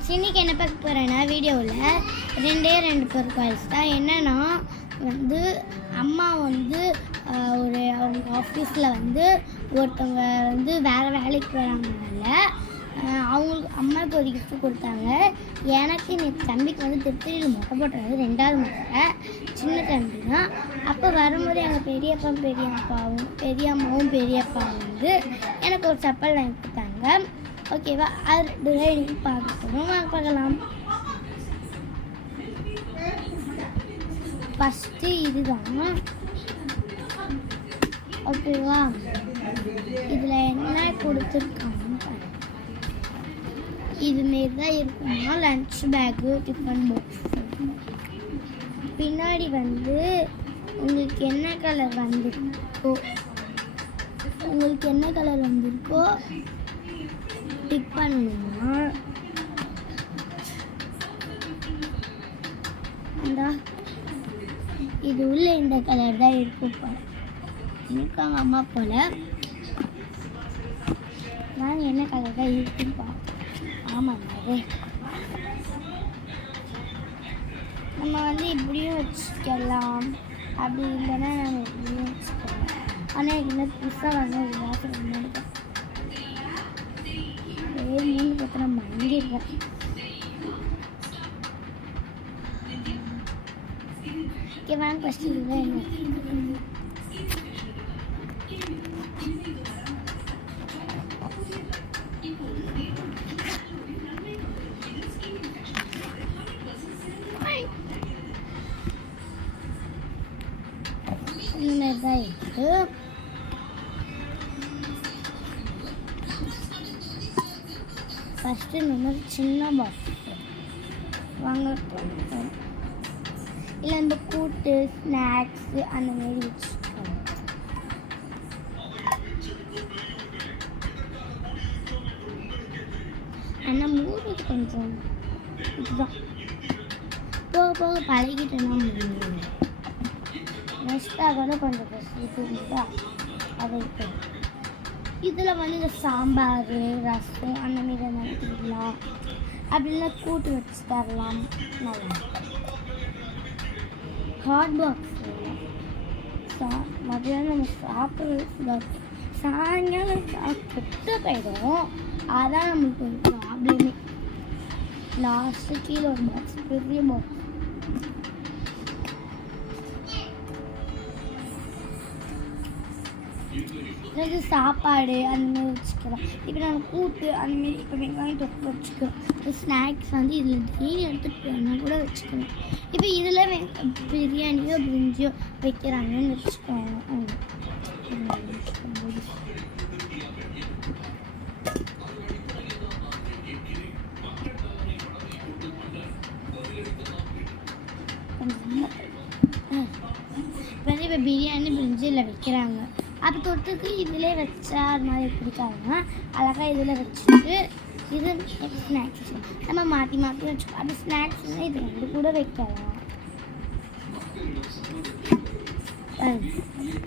Friends, இன்றைக்கி என்ன பார்க்க போகிறேன்னா வீடியோவில் ரெண்டு பொருட்கள் தான். என்னென்னா அம்மா அவங்க ஆஃபீஸில் ஒருத்தவங்க வேறு வேலைக்கு போகிறாங்கனால அவங்களுக்கு அம்மாவுக்கு ஒரு கிஃப்ட் கொடுத்தாங்க. எனக்கு என் தம்பிக்கு திருப்பதியில் மொட்டை போட்டாங்க, 2வது மொட்டை, சின்ன தம்பி தான். அப்போ வரும்போது எங்கள் பெரியம்மாவும் பெரியப்பாவும் எனக்கு ஒரு செப்பல் வாங்கி கொடுத்தாங்க. ஓகேவா, அது 2 இன்னைக்கு பார்க்க போகிறோம். வாங்க பார்க்கலாம். ஃபஸ்ட்டு இதுதான். ஓகேவா, இதில் என்ன கொடுத்துருக்காங்கன்னு பாருங்க. இதுமாரி தான் இருக்குன்னா லன்ச் பேக்கு, டிஃபன் பாக்ஸ். பின்னாடி உங்களுக்கு என்ன கலர் வந்திருக்கோ டிக் பண்ணணுமா. இது உள்ள இந்த கலர் தான் இருக்கும் போல. இருக்காங்க அம்மா போல. நான் என்ன கலர் தான் இருக்குன்னு பார்ப்போம். ஆமாங்க, அது நம்ம இப்படியும் வச்சுக்கலாம், அப்படி இல்லைன்னா நம்ம இப்படியும் வச்சுக்கலாம். ஆனால் எனக்கு இன்னும் புதுசாக ஒரு வாசல் முன்னாடி மூணு பத்திர மங்கிடுறேன். ஓகே வாங்க, ஃபஸ்ட்டு இதுதான் என்ன தான் இருக்கு. ஃபஸ்ட்டு நம்ம சின்ன பாக்ஸ் வாங்க. இல்லை இந்த கூட்டு ஸ்நாக்ஸு அந்த மாரி வச்சுக்கோங்க. ஆனால் மூணு கொஞ்சம் இதுதான் போக போக பழகிட்டேன்னா முடியும். நெக்ஸ்ட்டாக கூட கொஞ்சம் இது இருந்தால் அதை இதில் இந்த சாம்பார், ரசம் அந்த மாரி நடத்திக்கலாம். அப்படின்னா கூட்டு வச்சு தரலாம். நல்லா ஹாட் பாக்ஸ் மதியானம் நம்ம சாப்பிட்றது சாயங்காலம் கெட்டு போயிடும். அதான் நம்மளுக்கு ஒரு ப்ராப்ளமே. லாஸ்ட்டு கீழே ஒரு பாக்ஸ், பெரிய பாக்ஸ். சாப்பாடு அந்த மாதிரி வச்சுக்கலாம். இப்போ நம்ம கூட்டு அந்த மாரி, இப்போ வெங்காயம் தொக்கு வச்சுக்கிறோம். ஸ்நாக்ஸ் இதில் டெய்லி எடுத்துகிட்டு போனால் கூட வச்சுக்கணும். இப்போ இதில் பிரியாணியோ பிரிஞ்சியோ வைக்கிறாங்கன்னு வச்சுக்கோங்க. இப்போ பிரியாணி பிரிஞ்சியில் வைக்கிறாங்க. அப்போ தொட்டுக்கு இதில் வச்சா அது மாதிரி பிடிக்காதுன்னா அழகாக இதில் வச்சுட்டு இது ஸ்நாக்ஸ் நம்ம மாற்றி வச்சுக்கோ. அது ஸ்நாக்ஸ்னால் இது 2 கூட வைக்கலாம்.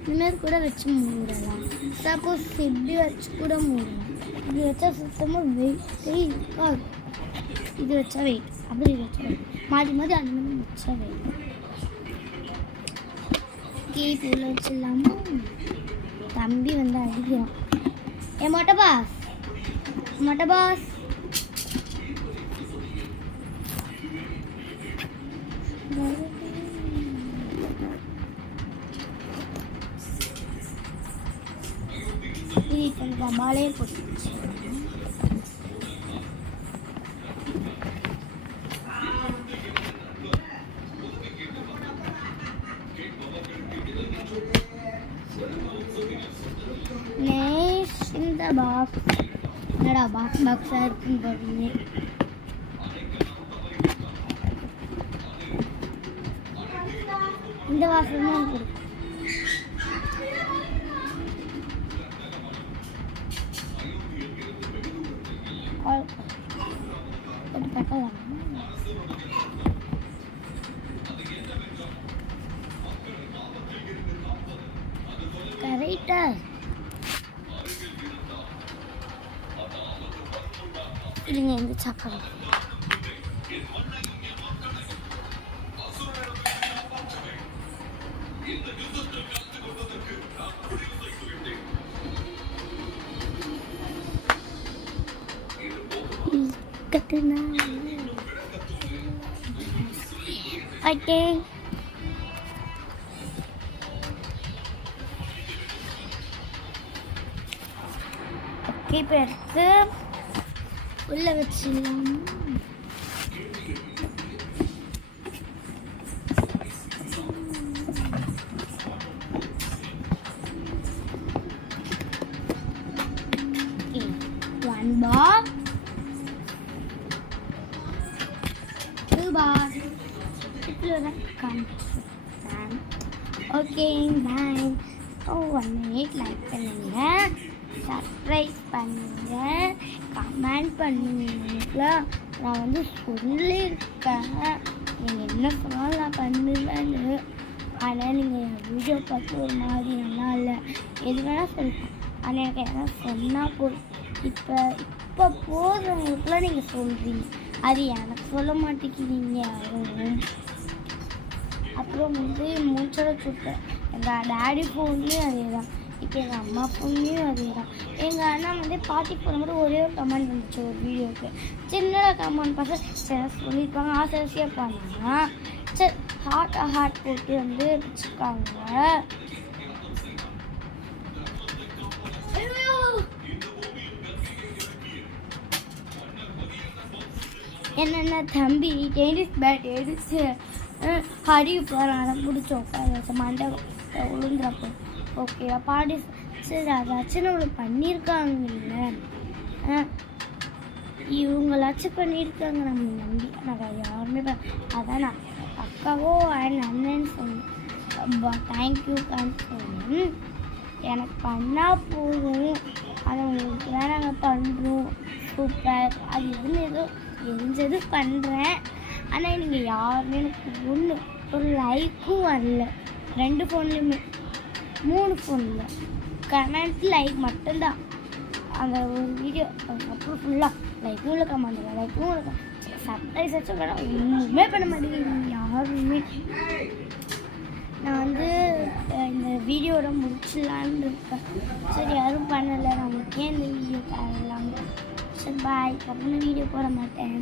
இதுமாரி கூட வச்சு மூடலாம். சப்போஸ் இப்படி வச்சு கூட மூடலாம். இப்படி வச்சா சுத்தமாக வெயிட்டே இருக்காது. இது வச்சா வெயிட், அப்படி இது வச்சா வெயிட், மாற்றி அந்த மாதிரி வச்சா வெயிட். கேக் உள்ள வச்சிடலாமா? தம்பி அடிக்கிறான். மொட்டை பாஸ் இது கொஞ்சம் பாலே போட்டுச்சு. இந்த பாக்ஸ் என்னடா பாக்ஸாக இருக்குன்னு போடுறீங்க. இந்த வாசல் தான் கொடுக்கும். கரெக்டா இல்லைங்க இந்த சாப்பாடு கட்டுனா ஓகே. ஓகே இப்போ எடுத்து உள்ள வச்சிடலாம். One bar, two bar, okay, bye. Oh, 1 minute like பண்ணுங்க, சப்ஸ்கிரைப் பண்ணுங்க, கமெண்ட் பண்ணுங்க. நான் வந்து சொல்லியிருக்கேன் நீங்கள் என்ன சொன்னாலும் நான் பண்ணுவேன்னு. ஆனால் நீங்கள் என் வீடியோ பார்த்து ஒரு மாதிரி நல்லா இல்லை எது வேணால் சொல்லிட்டேன். ஆனால் எனக்கு எதனா சொன்னால் போதும். இப்போ போகிறவங்களுக்குலாம் நீங்கள் சொல்கிறீங்க, அது எனக்கு சொல்ல மாட்டேங்கிறீங்க. அப்புறம் வந்து மூச்சோட சுட்டேன். எங்கள் டேடி ஃபோன்லேயும் அதே தான், இப்போ எங்கள் அம்மா ஃபோன்லேயும் அதே தான். எங்கள் அண்ணா வந்து பாட்டி ஃபோன் கூட ஒரே ஒரு கமெண்ட் வந்துச்சு ஒரு வீடியோவுக்கு. சின்னதாக கமெண்ட் பார்த்து சரி சொல்லியிருப்பாங்க, ஆசை ஆசையாக பண்ணாங்கன்னா சரி ஹார்ட் போட்டு வந்து வச்சுருக்காங்க. என்னென்ன தம்பி டென்னிஸ் பேட் எடுத்து அடிக்க போகிறான், அதை பிடிச்சி உட்கார வச்ச மண்டை விழுந்துறப்போ ஓகேவா பாடி. சரி அதாச்சும் நம்மளை பண்ணியிருக்காங்கல்ல, இவங்களாச்சும் பண்ணியிருக்காங்க நம்ம நம்பி. நாங்கள் யாருமே அதான் நான் அக்காவோ அண்ணன்னு சொன்னேன், தேங்க்யூக்கான்னு சொன்னேன். எனக்கு பண்ணால் போதும், அதை உங்களுக்கு தான் நாங்கள் பண்ணுறோம் சூப்பர் அது இதுன்னு ஏதோ எரிஞ்சது பண்ணுறேன். ஆனால் நீங்கள் யாருமே எனக்கு ஒரு லைக்கும் வரல. 2 ஃபோன்லேயுமே 3 ஃபோனில் கமெண்ட் லைக் மட்டும்தான். அந்த ஒரு வீடியோ அதுக்கப்புறம் ஃபுல்லாக லைக்கும் இல்லை கமெண்ட் இல்லை லைக்கும் இல்லை சர்ப்ரைஸ் வச்சு ஒன்றுமே பண்ண மாட்டேங்குது யாருமே. நான் வந்து இந்த வீடியோட முடிச்சிடலான்னு இருக்கேன். சரி யாரும் பண்ணலை, நம்மளுக்கு ஏன் இந்த வீடியோ தேவையில்லாமல். சரி பாய், அப்புறம் வீடியோ போட மாட்டேன்.